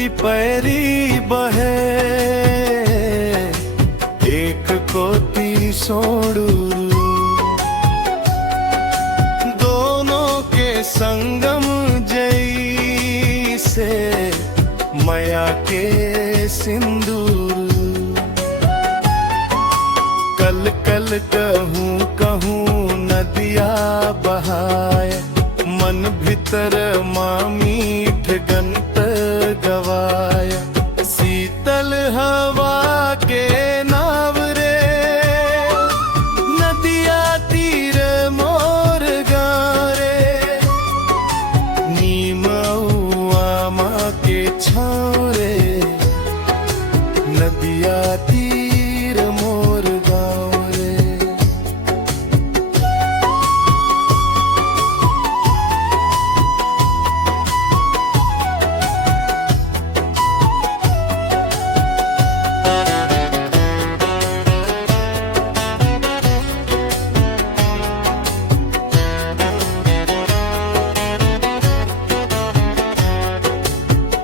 कोती पैरी बहे, एक कोती सोंडूरू, दोनों के संगम जैसे माया के सिंदूर। कल कल कहूँ कहूँ नदिया बहाय, मन भीतर माँ मीठ गंत गवाय। शीतल हवा के नाव रे, नदिया तीर मोर गाँव रे। नीम आमा के छाँव रे, नदिया तीर मोर गाँव रे।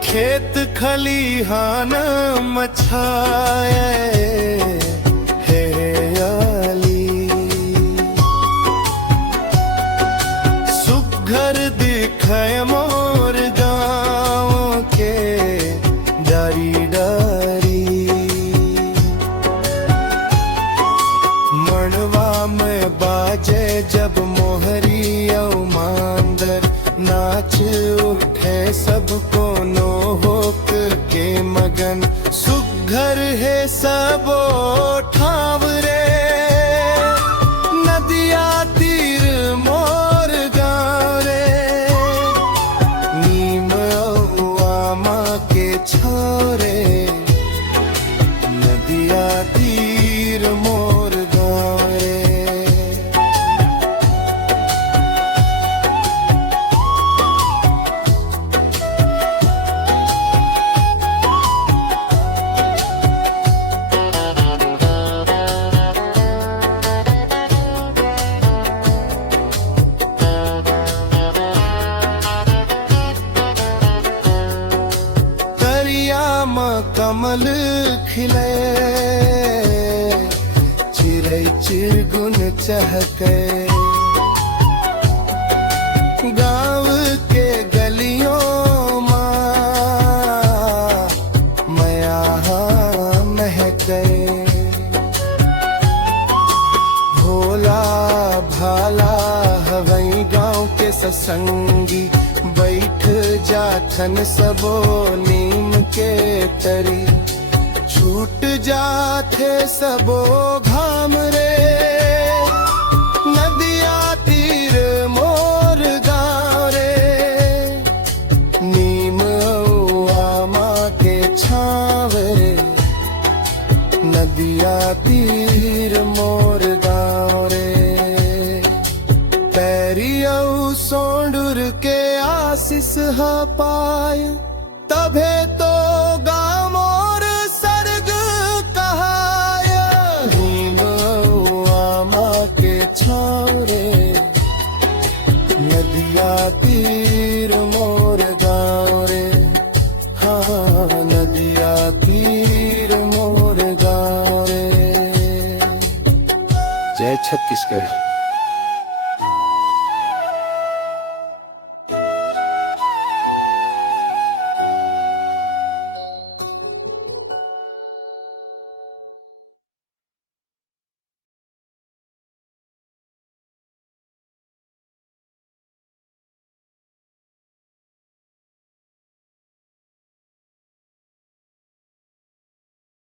खेत खलिहान मछाए हरियाली, सुघर दिखाए मोर गाँव के डारी डारी। मड़वा में बाजे जब मोहरी औ मांदर, नाच उठे सबको नो होक के मगन। सुघर है सबो ठाव रे, नदिया तीर मोर गाँव रे। नीम आमा के छोरे, नदिया तीर मोर गाँव रे। कमल खिले, चिड़ै चिरगुन चहके। गाँव के गलियों माँ माया महके। भोला भाला हवई गाँव के ससंगी, बैठ जाथन सबो नीम के तरी। छूट जाथे सबो घाम रे, नदिया तीर मोर गाँव रे। नीम आमा के छाँव रे, नदिया तीर मोर गाँव रे। पैरी औ सोंडूर के आशीष ह पाय, तभे तो गाँव मोर सर्ग कहाय। नीम आमा के छाँव रे, नदिया तीर मोर गाँव रे। हाँ, नदिया तीर मोर गाँव रे। जय छत्तीसगढ़।